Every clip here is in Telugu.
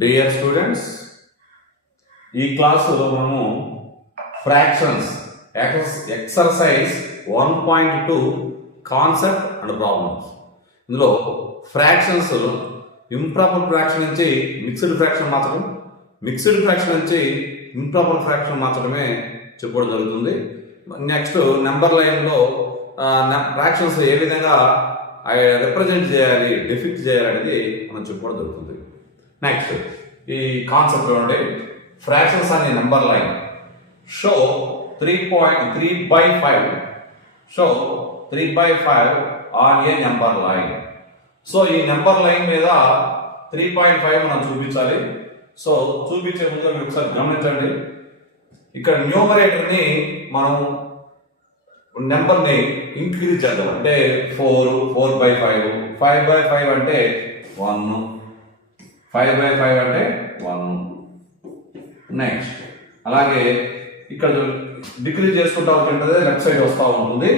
డియర్ స్టూడెంట్స్, ఈ క్లాసులో మనము fractions exercise 1.2 concept and problems. ఇందులో ఫ్రాక్షన్స్ ఇంప్రాపర్ ఫ్రాక్షన్ నుంచి మిక్స్డ్ ఫ్రాక్షన్ మార్చడం, మిక్స్డ్ ఫ్రాక్షన్ నుంచి ఇంప్రాపర్ ఫ్రాక్షన్ మార్చడమే చెప్పడం జరుగుతుంది. నెక్స్ట్ నెంబర్ లైన్లో ఫ్రాక్షన్స్ ఏ విధంగా రిప్రజెంట్ చేయాలి, డిఫిక్ట్ చేయాలి అనేది మనం చెప్పుకోవడం జరుగుతుంది. నెక్స్ట్ ఈ కాన్సెప్ట్ చూడండి. ఫ్రాక్షన్స్ అనే number line show 3.3/5 show 3/5 on a number line. So ఈ నెంబర్ లైన్ మీద 3.5 మనం చూపించాలి. సో చూపించే ముందు మీరు ఒకసారి గమనించండి. ఇక్కడ న్యూమరేటర్ని మనం నెంబర్ని ఇంక్రీజ్ చేద్దాం. అంటే 4/5, 5/5 అంటే 1, 5/5 అంటే 1. నెక్స్ట్ అలాగే ఇక్కడ డిక్రీజ్ చేసుకుంటా ఉంటుంటే లెఫ్ట్ సైడ్ వస్తూ ఉంటుంది.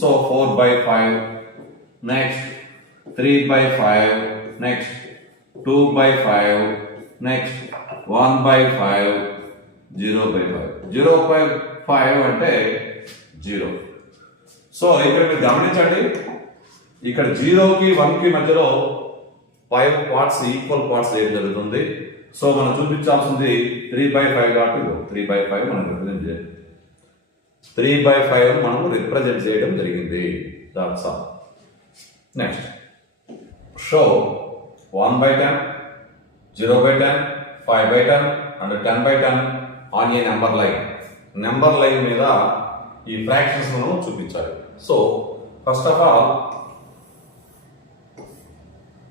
So 4/5, next 3/5, next 2/5, next 1/5, 0/5. 0/5 అంటే 0. సో ఇక్కడ మీరు గమనించండి, ఇక్కడ 0కి 1కి మధ్యలో 5 పార్ట్స్ ఈక్వల్ పార్ట్స్ ఏం జరుగుతుంది. సో మనం చూపించాల్సింది 3/5 కాబట్టి 3/5 మనం రిప్రజెంట్ చేయాలి. 3/5 మనము రిప్రజెంట్ చేయడం జరిగింది. That's all. Next show 1/10, 0/10, 5/10 and 10/10 on a number line. Number line మీద ఈ ఫ్రాక్షన్స్ మనం చూపించాలి. సో ఫస్ట్ ఆఫ్ ఆల్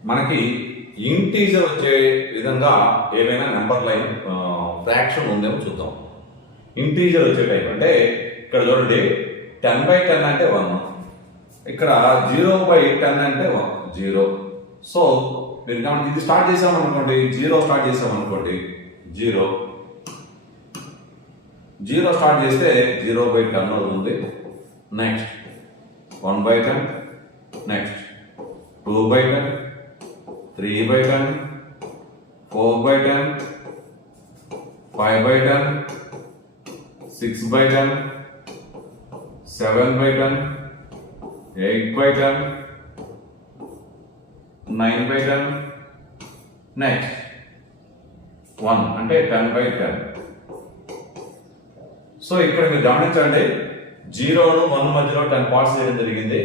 మనకి ఇంటీజర్ వచ్చే విధంగా ఏమైనా నెంబర్ లైన్ ఫ్రాక్షన్ ఉందేమో చూద్దాం. ఇంటీజర్ వచ్చే టైప్ అంటే ఇక్కడ చూడండి, 10/10 అంటే 1, ఇక్కడ 0/10 అంటే 0. సో మీరు ఇది స్టార్ట్ చేసామనుకోండి, 0 స్టార్ట్ చేసామనుకోండి, 0 స్టార్ట్ చేస్తే 0/10 అవుతుంది. నెక్స్ట్ 1/10, నెక్స్ట్ 2/10, 3/10, 4/10, 5/10, 6/10, 7/10, 8/10, 9/10, నెక్స్ట్ 1 అంటే 10/10. సో ఇక్కడ మీరు గమనించండి, 0ను 1 మధ్యలో 10 పార్ట్స్ చేయడం జరిగింది.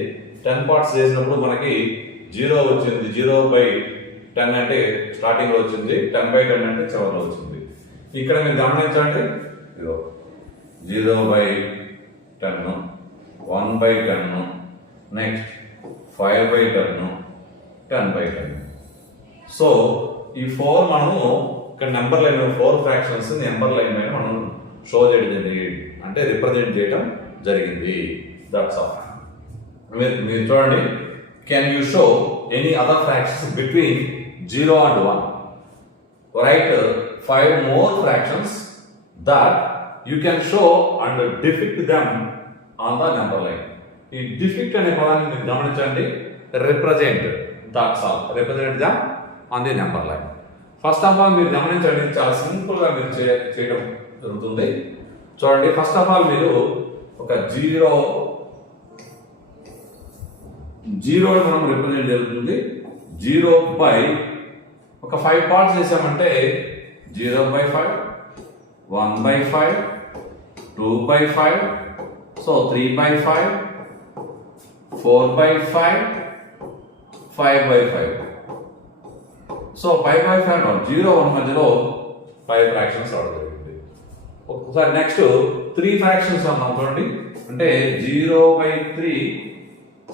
10 పార్ట్స్ చేసినప్పుడు మనకి 0 వచ్చింది. 0/10 అంటే స్టార్టింగ్ లో వచ్చింది, 10/10 అంటే చివరిలో వచ్చింది. ఇక్కడ మీరు గమనించండి, 0/10, 1/10, నెక్స్ట్ 5/10, 10/10. సో ఈ 4 మనము ఇక్కడ number line 4 fractions number line పైన మనం షో చేయడం జరిగింది, అంటే రిప్రజెంట్ చేయడం జరిగింది. That's all. మీరు చూడండి, can you show any other fractions between 0 and 1? Write 5 more fractions that you can show and depict them on the number line. ఈ డిఫిక్ట్ అనే పదాన్ని మీరు గమనించండి. Represent, that's all. Represent them on the number line. First of all మీరు గమనించండి, చాలా సింపుల్ గా మీరు చేయడం జరుగుతుంది. చూడండి, ఫస్ట్ ఆఫ్ ఆల్ మీరు ఒక 0 మనం రిప్రజెంట్ జరుగుతుంది. 0/, ఒక 5 పార్ట్స్ చేసామంటే 0/5, 1/5, 2/5, సో 3/5, 4/5, 5/5. సో 5/5 0, 1 మధ్యలో 5 ఫ్రాక్షన్స్ రావడం జరిగింది. ఒకసారి నెక్స్ట్ 3 ఫ్రాక్షన్స్ అన్నాం చూడండి, అంటే 0/3,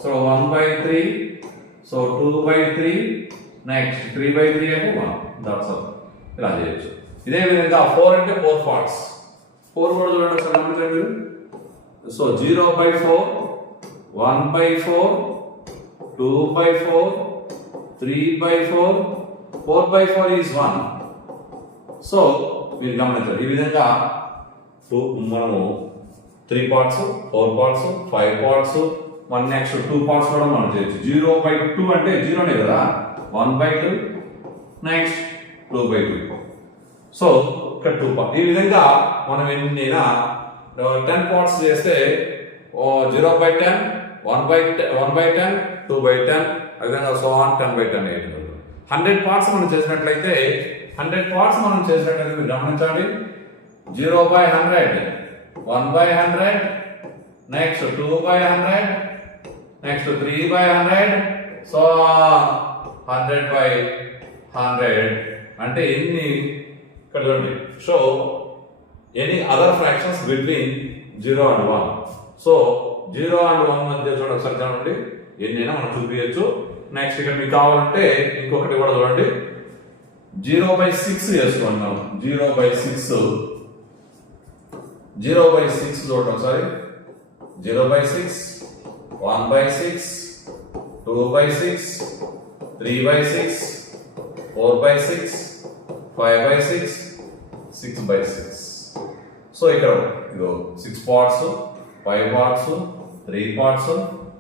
సో 1/3, సో 2/3, నెక్స్ట్ 3/3 అంటే 1. That's all. ఇలా చేయొచ్చు. ఇదే విధంగా 4 అంటే 4 పార్ట్స్. 4 కూడా చూడండి ఒకసారి గమనించండి. So 0/4, 1/4, 2/4, 3/4, 4/4 is 1. సో మీరు గమనించారు, ఈ విధంగా మనము 3 parts, 4 parts, 5 parts, 1 next 2 parts కూడా మనం చేయొచ్చు. 0/2 అంటే 0నే కదా, 1/2, నెక్స్ట్ 2/2. సో ఇక్కడ 2 పార్ట్స్. ఈ విధంగా మనం ఎన్నైనా 10 పార్ట్స్ చేస్తే 0/10, 1/10, 2/10, అదేవిధంగా 10/10 అయ్యింది. 100 పార్ట్స్ మనం చేసినట్లయితే మీరు గమనించండి, 0/100, 1/100, నెక్స్ట్ 2/100, నెక్స్ట్ 3/100, సో 100/100 అంటే ఎన్ని ఇక్కడ చూడండి. So any other fractions between 0 and 1. So 0 and 1 మధ్య చూడండి, ఒకసారి చూడండి ఎన్నైనా మనం చూపించచ్చు. నెక్స్ట్ ఇక్కడ మీకు కావాలంటే ఇంకొకటి కూడా చూడండి, 0/6 చేసుకోండి మనం. 0/6 చూడండి ఒకసారి. 0/6, 1/6, 2/6, 3/6, 4/6, 5/6, 6/6. సో ఇక్కడ ఇదో 6 parts, 5 parts, 3 parts,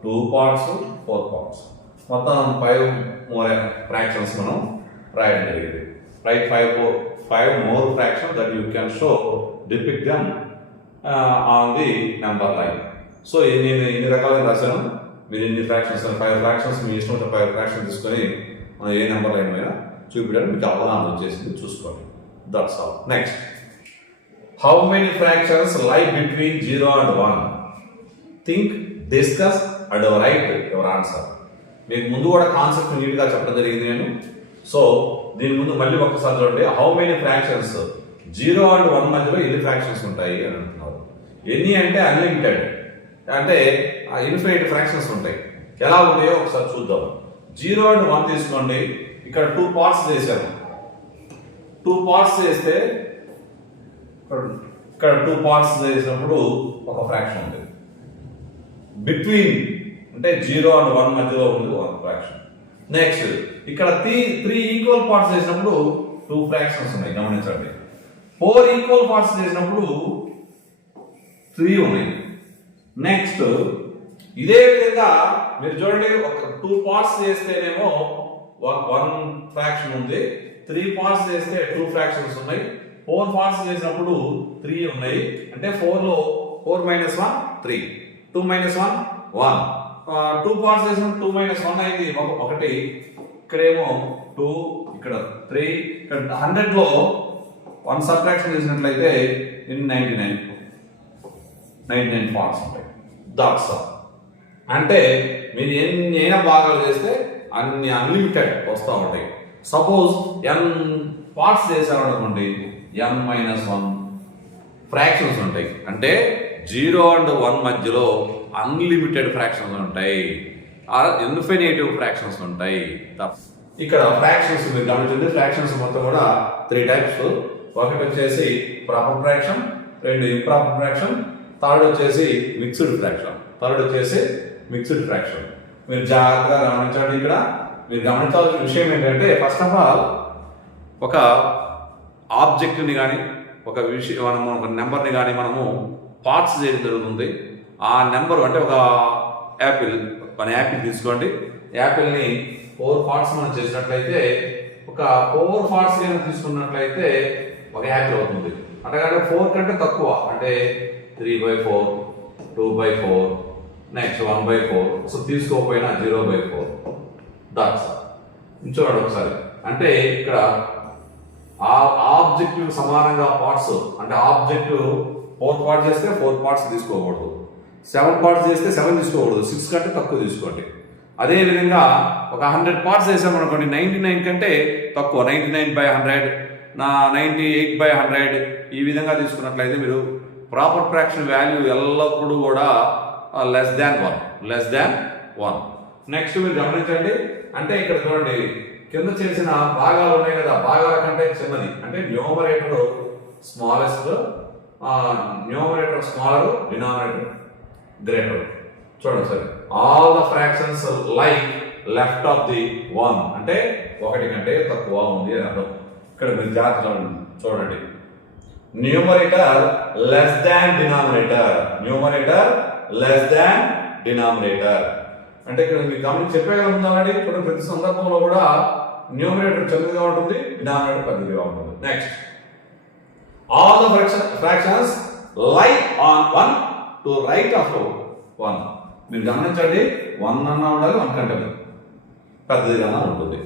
2 parts, 4 parts, మొత్తం 5 more fractions మనం రాయడం జరిగింది. Right 5 more fractions that you can show, depict them on the number line. So నేను ఇన్ని రకాలుగా రాశాను. మీరు ఎన్ని ఫ్రాక్షన్స్, 5 ఫ్రాక్షన్స్ మీ ఇష్టం 5 ఫ్రాక్షన్స్ తీసుకొని మనం ఏ నెంబర్ లైన్ మీద చూపించడానికి మీకు అవగాహన వచ్చేసింది, చూసుకోండి. That's all. Next, how many fractions lie between 0 and 1? Think, discuss and write your answer. మీకు ముందు కూడా కాన్సెప్ట్ నీట్గా చెప్పడం జరిగింది నేను. సో దీని ముందు మళ్ళీ ఒక్కసారి చూడండి. హౌ మెనీ ఫ్రాక్షన్స్ 0 and 1 మధ్యలో ఎన్ని ఫ్రాక్షన్స్ ఉంటాయి అని అంటున్నారు. ఎన్ని అంటే అన్లిమిటెడ్, అంటే ఇన్ఫినిట్ ఫ్రాక్షన్స్ ఉంటాయి. ఎలా ఉంటాయో ఒకసారి చూద్దాం. 0 and 1 తీసుకోండి. ఇక్కడ 2 పార్ట్స్ చేశాను. 2 పార్ట్స్ చేస్తే ఇక్కడ 2 పార్ట్స్ చేసినప్పుడు ఒక ఫ్రాక్షన్ ఉంది. బిట్వీన్ అంటే 0 and 1 మధ్యలో ఉంది ఒక ఫ్రాక్షన్. నెక్స్ట్ ఇక్కడ 3 ఈక్వల్ పార్ట్స్ చేసినప్పుడు 2 ఫ్రాక్షన్స్ ఉన్నాయి, గమనించండి. 4 ఈక్వల్ పార్ట్స్ చేసినప్పుడు 3 ఉన్నాయి. నెక్స్ట్ ఇదే విధంగా మీరు చూడండి, ఒక 2 పార్ట్స్ చేస్తేనేమో 1 ఫ్రాక్షన్ ఉంది, 3 పార్ట్స్ చేస్తే 2 ఫ్రాక్షన్స్ ఉన్నాయి, 4 పార్ట్స్ చేసినప్పుడు 3 ఉన్నాయి. అంటే 4 లో 4 - 1 3, 2 - 1 1, 2 పార్ట్స్ చేసినప్పుడు 2 - 1 అయింది ఒకటి. ఇక్కడేమో 2, ఇక్కడ 3, ఇక్కడ 100 లో 1 సబ్ట్రాక్షన్ చేసినట్లయితే 99 పార్ట్స్ ఉంటాయి. That's all. అంటే మీరు ఎన్ని అయినా భాగాలు చేస్తే అన్ని అన్లిమిటెడ్ వస్తూ ఉంటాయి. సపోజ్ n పార్ట్స్ చేశారనుకోండి, n-1 ఫ్రాక్షన్స్ ఉంటాయి. అంటే 0 and 1 మధ్యలో అన్లిమిటెడ్ ఫ్రాక్షన్స్ ఉంటాయి, ఇన్ఫినిటివ్ ఫ్రాక్షన్స్ ఉంటాయి. ఇక్కడ ఫ్రాక్షన్స్ మీరు గమనించండి. ఫ్రాక్షన్స్ మొత్తం కూడా 3 టైప్స్. ఒకటి వచ్చేసి proper fraction, 2 improper fraction, third వచ్చేసి మిక్స్డ్ ఫ్రాక్షన్. మీరు జాగ్రత్తగా గమనించండి. ఇక్కడ మీరు గమనించాల్సిన విషయం ఏంటంటే, ఫస్ట్ ఆఫ్ ఆల్ ఒక ఆబ్జెక్ట్ని కానీ ఒక విషయం ఒక నెంబర్ని కానీ మనము పార్ట్స్ చేయడం జరుగుతుంది. ఆ నెంబర్ అంటే ఒక యాపిల్ తీసుకోండి. యాపిల్ని 4 పార్ట్స్ మనం చేసినట్లయితే, ఒక 4 పార్ట్స్ కానీ తీసుకున్నట్లయితే ఒక యాపిల్ అవుతుంది. అంతేకాదు 4 కంటే తక్కువ అంటే 3/4, 2/4, నెక్స్ట్ 1/4. సో తీసుకోకపోయినా 0/4. దాట్స్ చూడండి ఒకసారి. అంటే ఇక్కడ ఆబ్జెక్టివ్ సమానంగా పార్ట్స్, అంటే ఆబ్జెక్టివ్ 4 పార్ట్స్ చేస్తే 4 పార్ట్స్ తీసుకోకూడదు, 7 పార్ట్స్ చేస్తే 7 తీసుకోకూడదు, 6 కంటే తక్కువ తీసుకోండి. అదే విధంగా ఒక 100 పార్ట్స్ చేసామనుకోండి, 99 కంటే తక్కువ, 99/100, 98/100 ఈ విధంగా తీసుకున్నట్లయితే మీరు ప్రాపర్ ఫ్రాక్షన్ వాల్యూ ఎల్లప్పుడూ కూడా లెస్ దాన్ 1. నెక్స్ట్ మీరు గమనించండి. అంటే ఇక్కడ చూడండి, కింద చేసిన భాగాలు ఉన్నాయి కదా, భాగాల కంటే చిన్నది అంటే numerator smallest, numerator smaller, denominator greater. చూడండి సరే, all the fractions like left of the 1 అంటే 1 కంటే తక్కువ ఉంది అని అర్థం. ఇక్కడ మీరు జాగ్రత్త చూడండి. న్యూమరేటర్ లెస్ దాన్ డినామినేటర్, అంటే ఇక్కడ మీకు గమనించి చెప్పేయగలుగుతానండి. ఇప్పుడు ప్రతి సందర్భంలో కూడా న్యూమరేటర్ చిన్నదిగా ఉంటుంది, డినామినేటర్ పెద్దదిగా ఉంటుంది. Next, all the fractions lie on 1 to right of 1. మీరు గమనించండి, 1 అన్నా ఉండాలి, 1 కంటే పెద్దదిగా ఉంటుంది.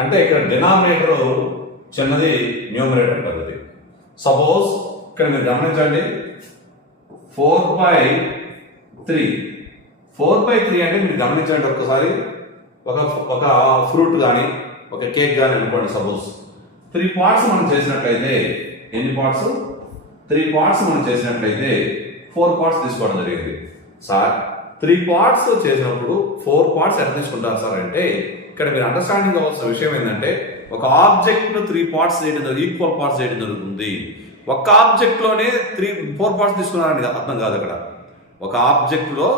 అంటే ఇక్కడ డినామినేటర్ చిన్నది, న్యూమరేటర్ పెద్దది. సపోజ్ ఇక్కడ మీరు గమనించండి, 4/3. 4/3 అంటే మీరు గమనించండి ఒక్కసారి, ఒక ఫ్రూట్ కానీ ఒక కేక్ కానీ అనుకోండి. సపోజ్ 3 పార్ట్స్ మనం చేసినట్లయితే ఎన్ని పార్ట్స్? 3 పార్ట్స్ మనం చేసినట్లయితే 4 పార్ట్స్ తీసుకోవడం జరిగింది. సార్ 3 పార్ట్స్ చేసినప్పుడు 4 పార్ట్స్ ఎంత తీసుకుంటారు సార్ అంటే, ఇక్కడ మీరు అండర్స్టాండింగ్ అవ్వాల్సిన విషయం ఏంటంటే, ఒక ఆబ్జెక్ట్ ను 3 పార్ట్స్ చేయడం, ఈక్వల్ పార్ట్స్ చేయడం జరుగుతుంది. ఒక ఆబ్జెక్ట్ లోనే 4 పార్ట్స్ తీసుకున్నారని అర్థం కాదు. అక్కడ ఒక ఆబ్జెక్ట్ లో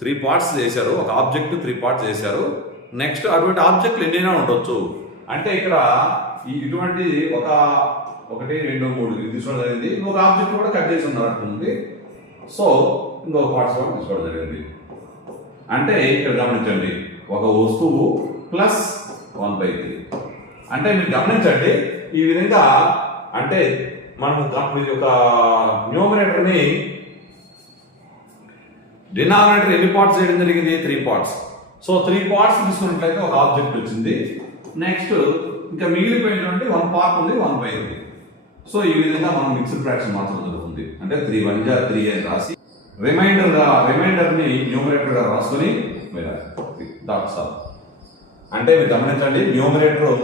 3 పార్ట్స్ చేశారు, ఒక ఆబ్జెక్ట్ 3 పార్ట్స్ చేశారు. నెక్స్ట్ అటువంటి ఆబ్జెక్ట్లు ఎన్నైనా ఉండొచ్చు. అంటే ఇక్కడ ఇటువంటి 1, 2, 3 తీసుకోవడం జరిగింది. ఇంకొక ఆబ్జెక్ట్ కూడా కట్ చేసి ఉన్నట్టుంది. సో ఇంకొక పార్ట్స్ కూడా తీసుకోవడం జరిగింది. అంటే ఇక్కడ గమనించండి, ఒక వస్తువు ప్లస్ 1/3. అంటే మీరు గమనించండి, ఈ విధంగా అంటే మనం ఒక న్యూమరేటర్ని డినామినేటర్ ఎన్ని పార్ట్స్ చేయడం జరిగింది? 3 పార్ట్స్. సో 3 పార్ట్స్ తీసుకున్నట్లయితే ఒక ఆబ్జెక్ట్ వచ్చింది. నెక్స్ట్ ఇంకా మిగిలిపోయినటువంటి 1 పార్ట్ ఉంది, 1/3. సో ఈ విధంగా మనం మిక్స్డ్ ఫ్రాక్షన్ మార్చడం జరుగుతుంది. అంటే 3 1 = 3 అని రాసి రిమైండర్ ని న్యూమరేటర్ గా రాసుకొని అంటే మీరు గమనించండి, న్యూమరేటర్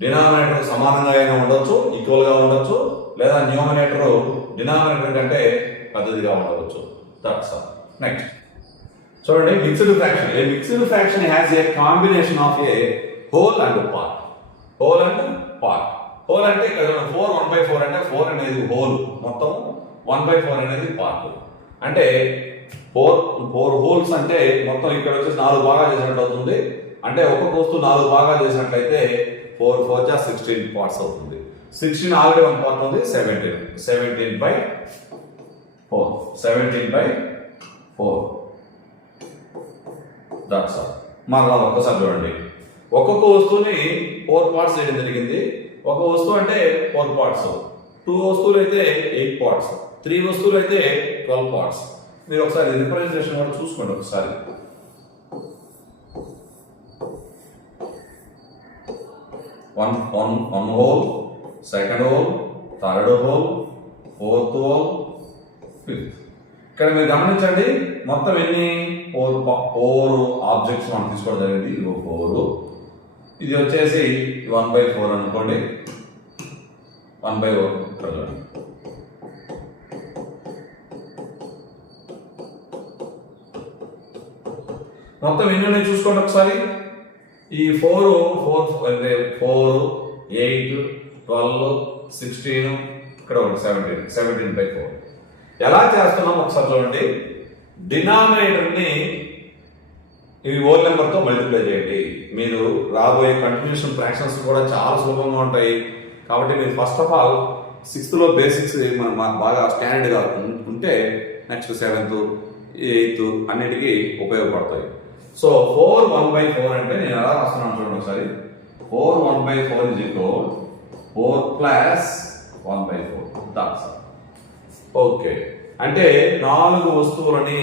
డినామినేటర్ సమానంగా అయినా ఉండొచ్చు, ఈక్వల్ గా ఉండొచ్చు, లేదా న్యూమరేటర్ డినామినేటర్ కంటే పెద్దదిగా ఉండవచ్చు. That's all. నెక్స్ట్ చూడండి, mixed fraction. A mixed fraction has a combination of A whole and part. Whole and part. Whole అంటే ఇక్కడ 4 1/4 అంటే 4 అనేది హోల్ మొత్తం, 1/4 అనేది పార్ట్. అంటే 4 హోల్స్ అంటే మొత్తం ఇక్కడ వచ్చేసి 4 భాగాలు చేసినట్టు అవుతుంది. అంటే ఒక్కొక్క వస్తువు 4 భాగాలు చేసినట్లయితే 4 4 = 16 పార్ట్స్ అవుతుంది. 16 ఆల్రెడీ 1 పార్ట్ ఉంది, 17/4. That's all. మరలా ఒక్కసారి చూడండి, ఒక్కొక్క వస్తువుని 4 పార్ట్స్ చేయడం జరిగింది. ఒక వస్తువు అంటే 4 పార్ట్స్, 2 వస్తువులు అయితే 8 పార్ట్స్, 3 వస్తువులు అయితే 12 పార్ట్స్. మీరు ఒకసారి రిప్రజెంటేషన్ కూడా చూసుకోండి ఒకసారి. One hole, second hole, third hole, fourth hole, fifth. ఇక్కడ మీరు గమనించండి, మొత్తం ఎన్ని 4 ఆబ్జెక్ట్స్ మనం తీసుకోవడం జరిగింది. ఇవి 4, ఇది వచ్చేసి 1/4 అనుకోండి. 1/4 మొత్తం ఎన్ని ఉన్నాయి చూసుకోండి ఒకసారి. ఈ 4 8 12 16 ఇక్కడ ఒకటి 17/4. ఎలా చేస్తున్నాం ఒకసారి చూడండి. డినామినేటర్ ని ఈ హోల్ నెంబర్ తో మల్టిప్లై చేయండి. మీరు రాబోయే కంటిన్యూషన్ ఫ్రాక్షన్స్ కూడా చాలా సులభంగా ఉంటాయి. కాబట్టి మీరు ఫస్ట్ ఆఫ్ ఆల్ 6th లో బేసిక్స్ మనకు బాగా స్టాండర్డ్ గా ఉంటే నెక్స్ట్ 7th 8th అన్నిటికీ ఉపయోగపడతాయి. సో 4 1/4 అంటే నేను ఎలా రాస్తున్నాను చూడండి ఒకసారి. 4 1/4 = 4 + 1/4. That's okay. అంటే 4 వస్తువులని,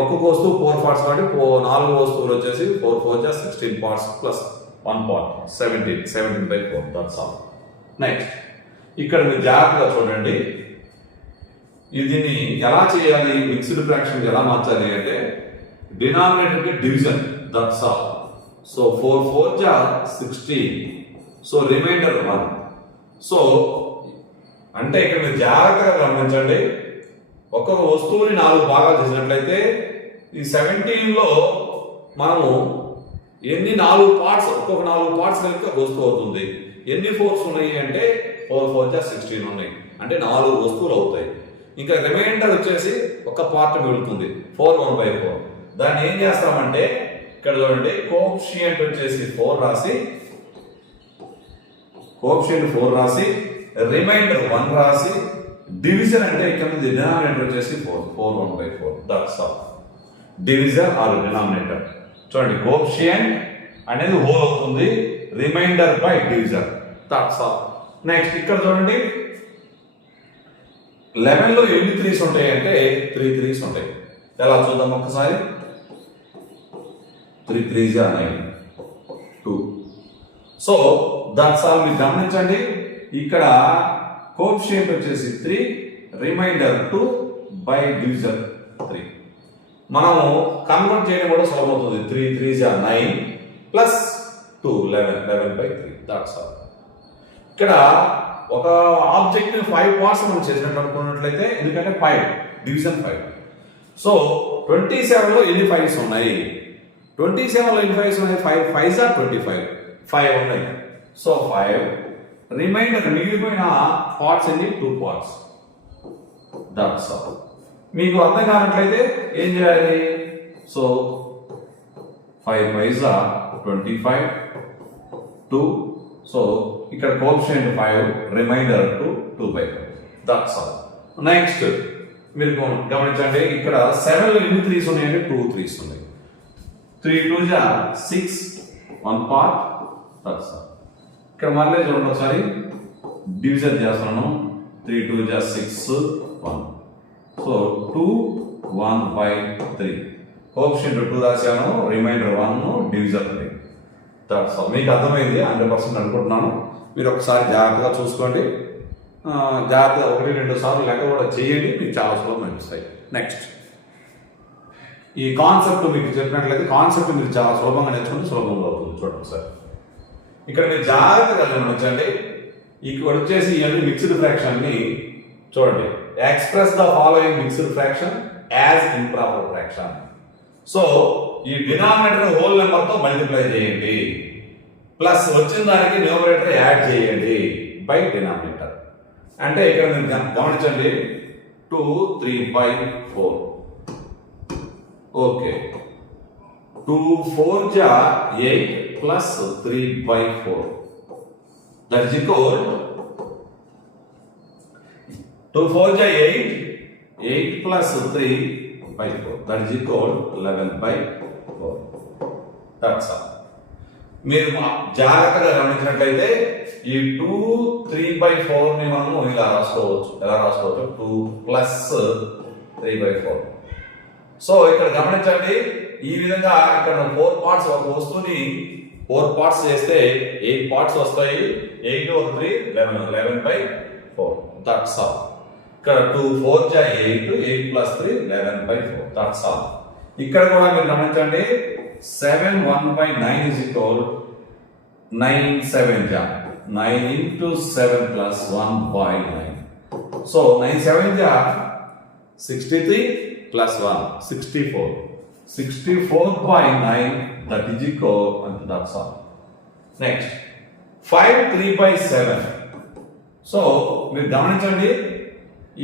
ఒక్కొక్క వస్తువు 4 పార్ట్స్ కాబట్టి 4 వస్తువులు వచ్చేసి 4 4 = 16 parts plus 1 part 17/4. That's all. Next ఇక్కడ మీరు జాగ్రత్తగా చూడండి, దీన్ని ఎలా చేయాలి, మిక్స్డ్ ఫ్రాక్షన్ ఎలా మార్చాలి అంటే డినామినేటర్ కి division. That's all. So 4 4 = 16. So remainder 1. So అంటే ఇక్కడ మీరు జాగ్రత్తగా గమనించండి, ఒక్కొక్క వస్తువుని 4 భాగాలు చేసినట్లయితే ఈ 17 లో మనము ఎన్ని 4 పార్ట్స్, ఒక్కొక్క 4 పార్ట్స్ కలిపి వస్తువు అవుతుంది. ఎన్ని 4s ఉన్నాయి అంటే 4 4 = 16 ఉన్నాయి. అంటే 4 వస్తువులు అవుతాయి. ఇంకా రిమైండర్ వచ్చేసి ఒక పార్ట్ మిగులుతుంది, 4 1/4. దాన్ని ఏం చేస్తామంటే ఇక్కడ చూడండి, కోఎఫిషియంట్ వచ్చేసి 4 రాసి రిమైండర్ 1 రాసి డివిజన్ అంటే ఇక్కడ డినామినేటర్ వచ్చేసి 4 1/4. That's all. Division or denominator. చూడండి, కోఎఫిషియంట్ అనేది హోల్ అవుతుంది, remainder by division. That's all. Next ఇక్కడ చూడండి 11లో ఎన్ని 3s ఉంటాయి అంటే 3 3s ఉంటాయి. ఎలా చూద్దాం ఒక్కసారి. 3 3s are 9 2. So that's all. మీరు గమనించండి ఇక్కడ కోఎఫిషియంట్ వచ్చేసి 3, రిమైండర్ 2 బై డివిజన్ 3. మనము కన్వర్ట్ చేయడం కూడా సాల్వ్ అవుతుంది. 3 3s are 9 plus 2 11 by 3. That's all. ఇక్కడ ఒక ఆబ్జెక్ట్ 5 పార్ట్స్ మనం చేసినట్టు అనుకున్నట్లయితే, ఎందుకంటే 5 డివిజన్ 5. సో 27లో ఎన్ని 5s ఉన్నాయి? 27లో ఎన్ని 5s ఉన్నాయి? 5 5s are 25. 5 ఉన్నాయి. సో 5 రిమైండర్ మిగిలిపోయిన పార్ట్స్ ఎన్ని? 2 పార్ట్స్. That's all. మీకు అర్థం కానట్లయితే ఏం చేయాలి? So 5 5s are 25 2. సో ఇక్కడ coefficient 5, remainder 2 by 5. That's all. Next మీరు గమనించండి ఇక్కడ 7లో ఎన్ని 3s ఉన్నాయంటే 2 3s ఉన్నాయి. 3 2s are 6 1 part. That's all. ఇక్కడ మళ్ళీ చూడండి ఒకసారి డివిజన్ చేస్తున్నాను. 3 2s are 6 1. So 2 1 by 3. Coefficient 2 రాశాను, రిమైండర్ 1, డివిజన్ 3. That's all. మీకు అర్థమైంది 100% అనుకుంటున్నాను. మీరు ఒకసారి జాగ్రత్తగా చూసుకోండి. జాగ్రత్తగా 1 2 సార్లు లెక్క కూడా చేయండి, మీకు చాలా సులభం అనిపిస్తాయి. నెక్స్ట్ ఈ కాన్సెప్ట్ మీకు చెప్పినట్లయితే కాన్సెప్ట్ మీరు చాలా సులభంగా నేర్చుకుంటే సులభంగా అవుతుంది. చూడండి సార్ ఇక్కడ మీరు జాగ్రత్తగా గమనించండి. ఇక్కడ వచ్చేసి ఇవన్నీ మిక్స్డ్ ఫ్రాక్షన్ ని చూడండి. Express the following mixed fraction as improper fraction. So ఈ డినామినేటర్ హోల్ నెంబర్ తో మల్టిప్లై చేయండి, ప్లస్ వచ్చిన దానికి న్యూమరేటర్ యాడ్ చేయండి బై డినామినేటర్. అంటే ఇక్కడ మీరు గమనించండి 2 3 బై 4. ఓకే 2 4 జా 8 plus 3 by 4. That is equal 2 4 జా 8 8 plus 3 by 4. That is equal 11 by 4. That's all. మీరు జాగ్రత్తగా గమనించినట్లయితే ఈ 2 3 బై 4 ని మనము ఇలా రాసుకోవచ్చు. ఎలా రాసుకోవచ్చు? 2 ప్లస్ 3 బై 4. సో ఇక్కడ గమనించండి ఈ విధంగా ఇక్కడ 4 పార్ట్స్ ఒక వస్తువుని 4 పార్ట్స్ చేస్తే 8 పార్ట్స్ వస్తాయి. 8 ఒక 3 11 బై 4. That's all. ఇక్కడ 2 4 జా 8 8 ప్లస్ 3 11 బై 4. That's all. ఇక్కడ కూడా మీరు గమనించండి 7 1 by 9 is equal 9 7 ja 9 into 7 plus 1 by 9. So 9 7 ja 63 plus 1 64. 64 by 9 that is equal, and that's all. Next 5 3 by 7. So మీరు గమనించండి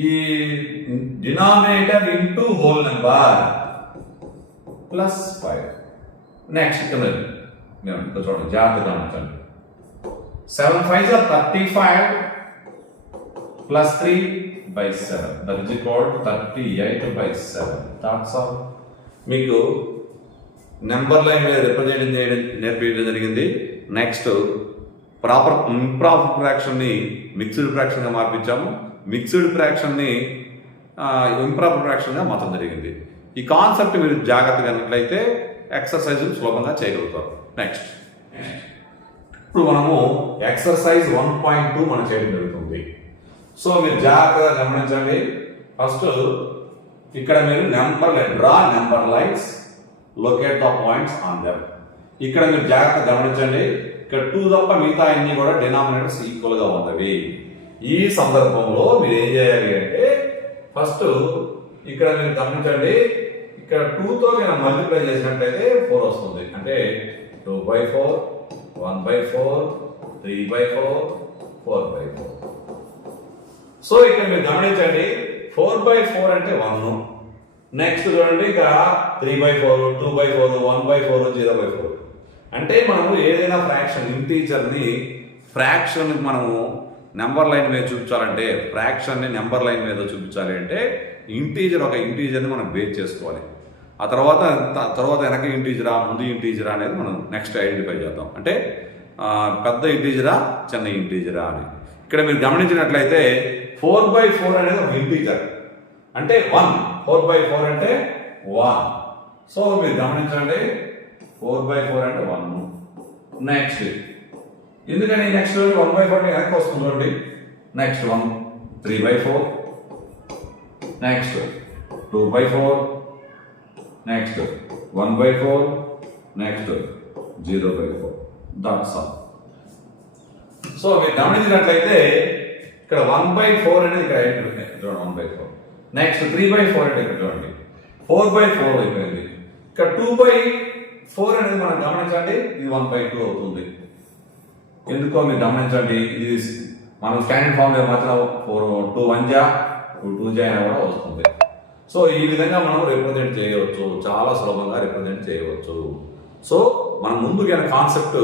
ఈ denominator into whole number plus 5. Next ఇక్కడ చూడండి జాగ్రత్తగా గమనించండి 7 5s are 35 plus 3 by 7. That is equal to 38 by 7. That's all. మీకు నెంబర్ లైన్ మీద రిప్రజెంట్ చేయడం నేర్పించడం జరిగింది. నెక్స్ట్ ఇంప్రాపర్ ఫ్రాక్షన్ ని మిక్స్డ్ ఫ్రాక్షన్ గా మార్పించాము. మిక్స్డ్ ఫ్రాక్షన్ ని ఇంప్రాపర్ ఫ్రాక్షన్ గా మార్చడం జరిగింది. ఈ కాన్సెప్ట్ మీరు జాగ్రత్తగా అన్నట్లయితే ఎక్సర్సైజ్ సులభంగా చేయగలుగుతారు. నెక్స్ట్ ఇప్పుడు మనము ఎక్సర్సైజ్ 1.2 మనం చేయడం జరుగుతుంది. సో మీరు జాగ్రత్తగా గమనించండి. ఫస్ట్ ఇక్కడ మీరు draw number lines, locate the points on them. ఇక్కడ మీరు జాగ్రత్తగా గమనించండి. ఇక్కడ 2 తప్ప మిగతా అన్ని కూడా డినామినేటర్స్ ఈక్వల్ గా ఉన్నవి. ఈ సందర్భంలో మీరు ఏం చేయాలి అంటే ఫస్ట్ ఇక్కడ మీరు గమనించండి. ఇక్కడ 2 తో నేను మల్టిప్లై చేసినట్లయితే 4 వస్తుంది. అంటే 2 by 4 1 by 4 3 by 4 4 by 4. So ఇక్కడ మీరు గమనించండి 4 by 4 అంటే 1. నెక్స్ట్ చూడండి ఇక 3 by 4 2 by 4 1 by 4 0 by 4. అంటే మనము ఏదైనా ఫ్రాక్షన్ ఇంటీజర్ ని ఫ్రాక్షన్ మనము నెంబర్ లైన్ మీద చూపించాలంటే, ఫ్రాక్షన్ ని నెంబర్ లైన్ మీద చూపించాలి అంటే ఒక ఇంటీజర్ ని మనం బేస్ చేసుకోవాలి. ఆ తర్వాత వెనక ఇంటీజరా ముందు ఇంటీజరా అనేది మనం నెక్స్ట్ ఐడెంటిఫై చేద్దాం. అంటే పెద్ద ఇంటీజరా చిన్న ఇంటీజరా అని. ఇక్కడ మీరు గమనించినట్లయితే 4/4 అనేది ఒక ఇంటీజర్ అంటే 1. 4/4 అంటే 1. సో మీరు గమనించండి 4/4 అంటే 1. నెక్స్ట్ ఎందుకని నెక్స్ట్ 1/4 వెనక్కి వస్తుంది చూడండి. Next 1 3/4, next 2/4, next 1/4, next 0/4. That's all. So మీరు గమనించినట్లయితే ఇక్కడ 1/4 అనేది ఇక్కడ చూడండి 1/4. నెక్స్ట్ 3/4 అంటే ఇక్కడ చూడండి 4/4 అయిపోయింది. ఇక్కడ 2/4 అనేది మనం గమనించండి ఇది 1/2 అవుతుంది. ఎందుకో మీరు గమనించండి ఇది మనం స్టాండర్డ్ ఫామ్ లో మాత్రం 2 1 జా 2 జా అయినా కూడా వస్తుంది. సో ఈ విధంగా మనం రిప్రజెంట్ చేయవచ్చు, చాలా సులభంగా రిప్రజెంట్ చేయవచ్చు. సో మనం ముందు కాన్సెప్ట్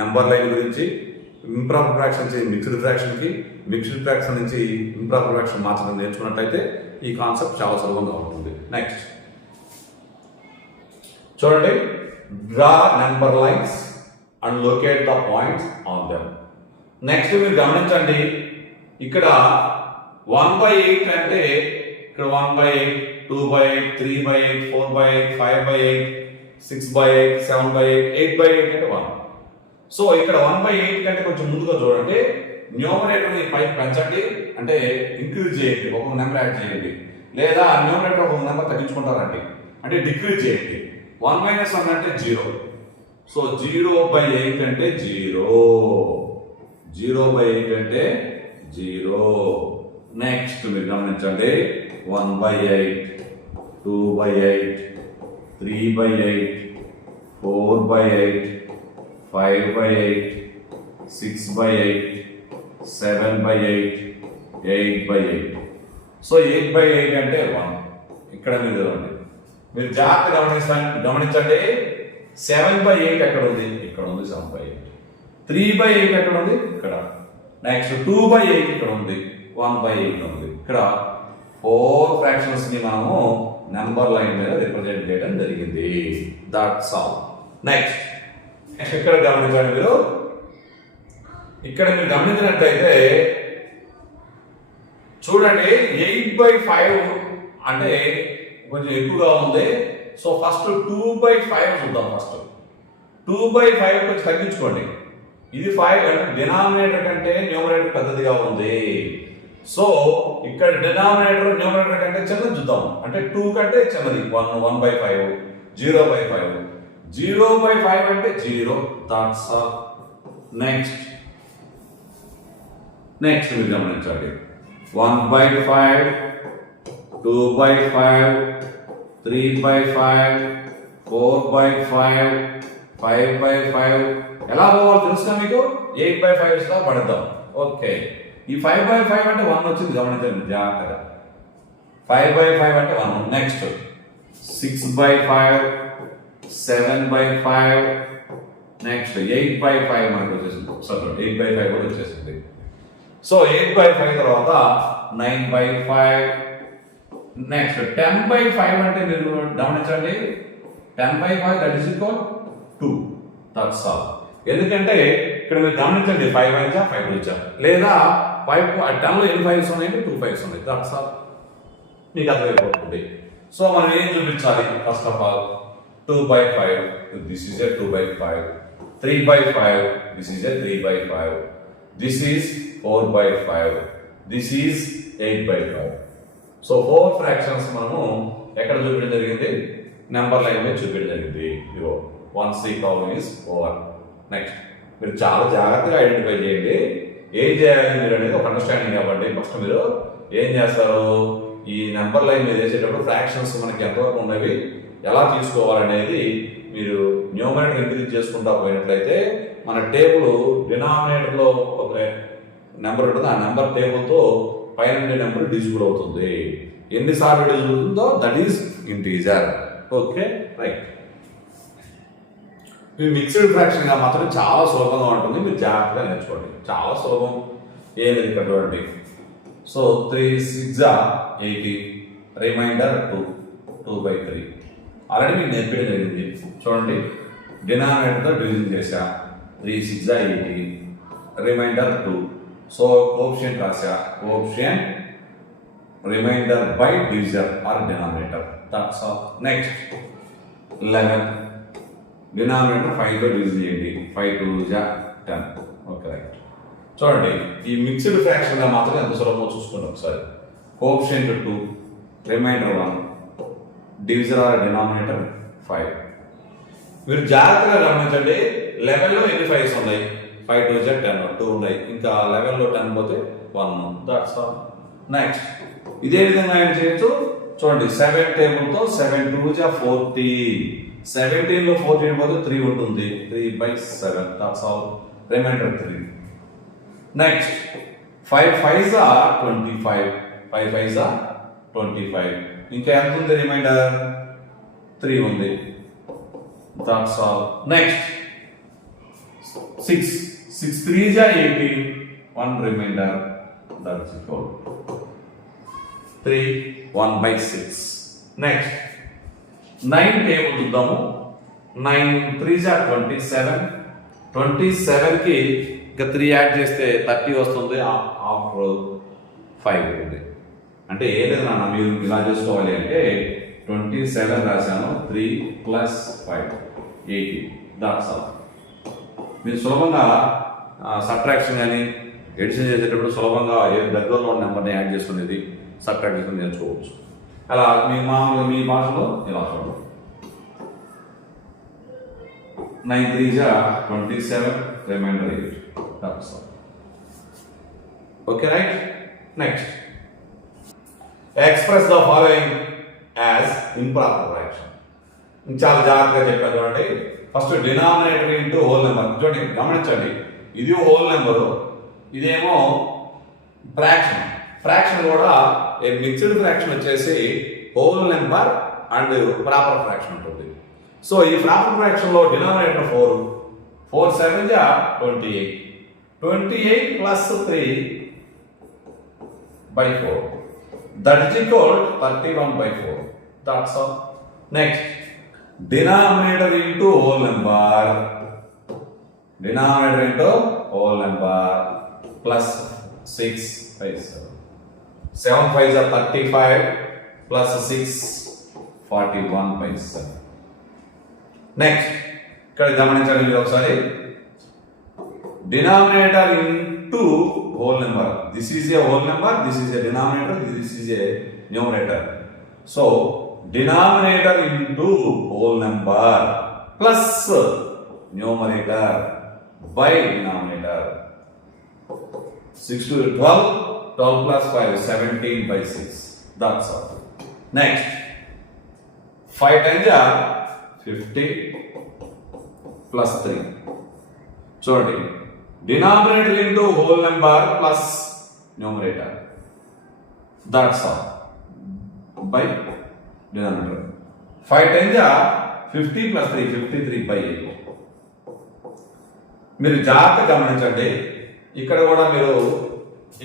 నెంబర్ లైన్ గురించి, ఇంప్రాపర్ ఫ్రాక్షన్ నుంచి మిక్స్డ్ ఫ్రాక్షన్కి, మిక్స్డ్ ఫ్రాక్షన్ నుంచి ఇంప్రాపర్ ఫ్రాక్షన్ మార్చడం నేర్చుకున్నట్లయితే ఈ కాన్సెప్ట్ చాలా సులభంగా ఉంటుంది. నెక్స్ట్ చూడండి, draw number lines and locate the points on them. Next మీరు గమనించండి ఇక్కడ 1/8 అంటే ఇక్కడ 1/8, 2/8, 3/8, 4/8, 5/8, 6/8, 7/8, 8/8 అంటే 1. సో ఇక్కడ 1/8 కంటే కొంచెం ముందుగా చూడండి, న్యూమరేటర్ ని పైకి పెంచండి అంటే ఇంక్రీజ్ చేయండి, ఒక నెంబర్ యాడ్ చేయండి, లేదా న్యూమరేటర్ ఒక నెంబర్ తగ్గించుకుంటారండి అంటే డిక్రీజ్ చేయండి. 1 - 1 అంటే 0. సో 0/8 అంటే 0, 0/8 అంటే 0. నెక్స్ట్ మీరు గమనించండి 1/8, 2/8, 3/8, 4/8, 5/8, 6/8, 7/8, 8/8. సో 8/8 అంటే 1. ఇక్కడ మీరు జాగ్రత్త గమనించండి 7/8 ఎక్కడ ఉంది? ఇక్కడ ఉంది 7/8. 3/8 ఎక్కడ ఉంది? ఇక్కడ. నెక్స్ట్ 2/8 ఇక్కడ ఉంది, 1/8 ఉంది. ఇక్కడ 4 ఫ్రాక్షన్స్ ని మనము నెంబర్ లైన్ మీద రిప్రజెంట్ చేయడం జరిగింది. That's all. నెక్స్ట్ ఇక్కడ గమనించండి మీరు, ఇక్కడ మీరు గమనించినట్లయితే చూడండి 8/5 అంటే కొంచెం ఎక్కువగా ఉంది. సో ఫస్ట్ 2/5 చూద్దాం. ఫస్ట్ 2/5 కొంచెం తగ్గించుకోండి. ఇది 5 అంటే డినామినేటర్ కంటే న్యూమరేటర్ పెద్దదిగా ఉంది. సో ఇక్కడ డినామినేటర్ న్యూమరేటర్ కంటే చిన్నది చూద్దాం. అంటే 2 కంటే చిన్నది 1/5, 0/5. 0/5 అంటే 0. That's all. నెక్స్ట్ మీరు గమనించండి 1/5, 2/5, 3/5, 4/5, 5/5. ఎలా పోవాలి తెలుసుగా మీకు? 8/5 లా పడతాం. ఓకే, ఈ 5/5 అంటే 1 వచ్చింది గమనించండి జాగ్రత్తగా. 5/5 అంటే 1. నెక్స్ట్ 6/5, 7/5, నెక్స్ట్ 8/5 మనకు వచ్చేసింది. సారీ 8/5 కూడా వచ్చేసింది. సో 8/5 తర్వాత 9/5. నెక్స్ట్ 10/5 అంటే మీరు గమనించండి 10/5 that is equal 2. That's all. ఎందుకంటే ఇక్కడ మీరు గమనించండి 5 వచ్చా 5 వచ్చా, లేదా 10 లో ఎన్ని 5s ఉన్నాయంటే 2 5s ఉన్నాయి. That's all. మీకు అర్థమైపోతుంది. సో మనం ఏం చూపించాలి? First of all 2/5, this is a 2/5. 3/5, this is a 3/5. This is 4/5. This is 8/5. So 4 fractions మనము ఎక్కడ చూపించడం జరిగింది? నెంబర్ లైన్ మీద చూపించడం జరిగింది. ఇదిగో 1C problem is over. Next మీరు చాలా జాగ్రత్తగా ఐడెంటిఫై చేయండి. ఏం చేయాలి మీరు అనేది ఒక అండర్స్టాండింగ్ ఇవ్వండి. ఫస్ట్ మీరు ఏం చేస్తారు? ఈ నెంబర్ లైన్ మీద వేసేటప్పుడు ఫ్రాక్షన్స్ మనకి ఎంతవరకు ఉన్నవి, ఎలా తీసుకోవాలనేది మీరు న్యూమరేటర్ ఇంక్రీజ్ చేసుకుంటా పోయినట్లయితే మన టేబుల్ డినామినేటర్లో ఒక నెంబర్ ఉంటుంది, ఆ నెంబర్ టేబుల్తో పైన నెంబర్ డిజిబుల్ అవుతుంది. ఎన్నిసార్లు డిజిబుల్ అవుతుందో that is integer. Okay, right. Me mixed fraction గా మాత్రం చాలా సులభంగా ఉంటుంది. మీరు జాగ్రత్తగా నేర్చుకోండి. చాలా సులభం. ఏం లేదు ఇక్కడ చూడండి. So 3 6 18, reminder 2, 2/3. ఆల్రెడీ మీకు నేర్పించడం జరిగింది. చూడండి, డినామినేటర్తో డివిజన్ చేశా, 3 6 80, రిమైండర్ 2. సో కోఎఫిషియంట్ రాశా, coefficient remainder by divisor or denominator. That's all. Next 11, denominator 5తో డివిజన్ చేయండి, 5 2 10. Okay, right. చూడండి, ఈ మిక్స్డ్ ఫ్రాక్షన్గా మాత్రం ఎంత సులభమో చూసుకోండి ఒకసారి. Coefficient 2, remainder 1, divisor or denominator 5. మీరు జాగ్రత్తగా గమనించండి, 11లో ఎన్ని 5s ఉన్నాయి? 5 2 10, 2 ఉన్నాయి. ఇంకా 11లో 10 పోతే 1. That's all. నెక్స్ట్ ఇదే విధంగా ఏం చేయొచ్చు చూడండి, 7 టేబుల్తో 7 2 14. 17లో 14 పోతే 3 ఉంటుంది, 3/7. That's all. Remainder 3. Next 5 5s are 25. 5 5s are 25. ఇంకా ఎంత ఉంది? రిమైండర్ 3 ఉంది. That's all. Next 6 6 3s are 18. 1 remainder. That's equal 3 1/6. Next 9 table చూద్దాము. 9 3s are 27. 27 కి ఇంకా 3 యాడ్ చేస్తే 30 వస్తుంది. ఆఫ్టర్ 5 ఉంది. అంటే ఏ లేదు నాన్న, మీరు ఇలా చేసుకోవాలి అంటే 27 రాశాను, 3 + 5 80. That's all. మీరు సులభంగా సబ్ట్రాక్షన్ కానీ ఎడిషన్ చేసేటప్పుడు సులభంగా ఏ దగ్గరలో ఉన్న నెంబర్ని యాడ్ చేసుకునేది సబ్ట్రాక్ట్ చేసుకుని నేర్చుకోవచ్చు. అలా మామూలుగా మీ భాషలో ఇలా చూడండి. 9 3s are 27, remainder 8. That's all. Okay, right. Next express the following as improper fraction. చాలా జాగ్రత్తగా చెప్పాను చూడండి. First denominator into whole number. చూడండి, గమనించండి, ఇది హోల్ నెంబరు, ఇదేమో ఫ్రాక్షన్. ఫ్రాక్షన్ కూడా మిక్స్డ్ ఫ్రాక్షన్ వచ్చేసి whole number and proper fraction ఉంటుంది. సో ఈ ప్రాపర్ ఫ్రాక్షన్ లో denominator 4 4 7 28. 28 + 3/4. That is equal to 31/4. That's all. Next, denominator into whole number. Denominator into whole number plus 6/7. 7 5s are 35 plus 6 41/7. Next, ఇక్కడ గమనించండి మీరు ఒకసారి. Denominator into whole number. This is a whole number, this is a denominator, this is a numerator. So denominator into whole number plus numerator by denominator. 6 to 12, 12 plus 5 17/6. That's all. Next 5 times are 50 plus 3. చూడండి, denominator into whole number plus numerator. That's all. By denominator. 5 times are 50 plus 3, 53/8. మీరు జాగ్రత్తగా గమనించండి, ఇక్కడ కూడా మీరు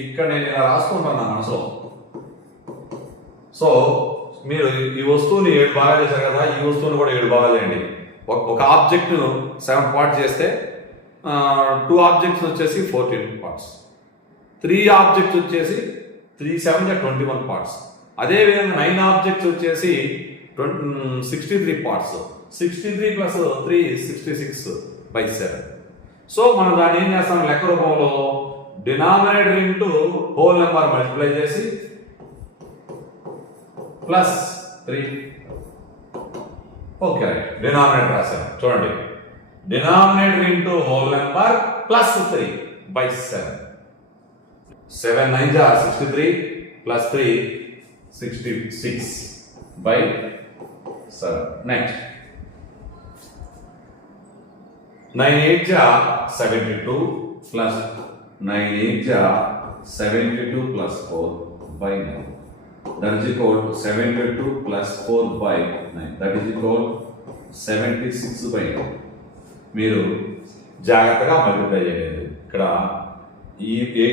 ఇక్కడ నేను ఇలా రాసుకుంటాను నా మనసులో. సో మీరు ఈ వస్తువుని 7 భాగాలు చేశారు కదా, ఈ వస్తువుని కూడా 7 భాగాలు చేయండి. ఒక ఆబ్జెక్ట్ 7 పార్ట్స్ చేస్తే 2 ఆబ్జెక్ట్స్ వచ్చేసి 14 పార్ట్స్, 3 ఆబ్జెక్ట్స్ వచ్చేసి 3 7 21 పార్ట్స్. అదేవిధంగా 9 ఆబ్జెక్ట్స్ వచ్చేసి 63 పార్ట్స్. 63 + 3 66/7. సో మనం దాన్ని ఏం చేస్తాం, లెక్క రూపంలో denominator into whole number multiply చేసి ప్లస్ 3. ఓకే, డినామినేటర్ రాశాను. చూడండి, denominator into whole number plus 3/7. 7 9s are 63 plus 3 66/7. Next 9 8s are 72 plus 9 8s are 72 plus 4/9. That is equal to 72 plus 4/9. That is equal to 76/9. మీరు జాగ్రత్తగా మల్టిప్లై చేయండి. ఇక్కడ ఈ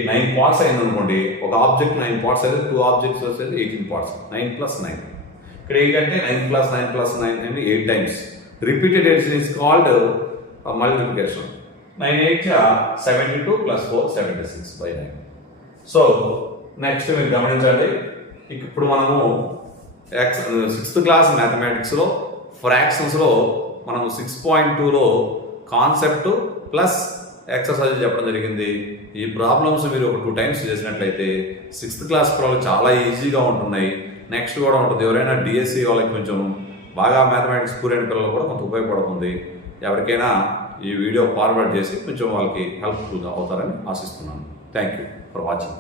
9 పార్ట్స్ అయింది అనుకోండి, ఒక ఆబ్జెక్ట్ 9 పార్ట్స్ అయితే 2 ఆబ్జెక్ట్స్ వచ్చేది 18 పార్ట్స్. 9 + 9. ఇక్కడ 8 అంటే 9 + 9 + 9 అంటే 8 times. Repeated addition is called multiplication. 9 8 72 + 4 76 by 9. So next మీరు గమనించండి, ఇప్పుడు మనము 6th క్లాస్ మ్యాథమెటిక్స్లో ఫ్రాక్షన్స్లో మనము 6.2లో కాన్సెప్ట్ ప్లస్ ఎక్సర్సైజ్ చెప్పడం జరిగింది. ఈ ప్రాబ్లమ్స్ మీరు ఒక 2 times చేసినట్లయితే 6th క్లాస్ పిల్లలు చాలా ఈజీగా ఉంటున్నాయి. నెక్స్ట్ కూడా ఉంటుంది. ఎవరైనా డిఎస్సి వాళ్ళకి కొంచెం బాగా మ్యాథమెటిక్స్ పూరైన పిల్లలు కూడా కొంత ఉపయోగపడుతుంది. ఎవరికైనా ఈ వీడియో ఫార్వర్డ్ చేసి కొంచెం వాళ్ళకి హెల్ప్ఫుల్గా అవుతారని ఆశిస్తున్నాను. Thank you for watching.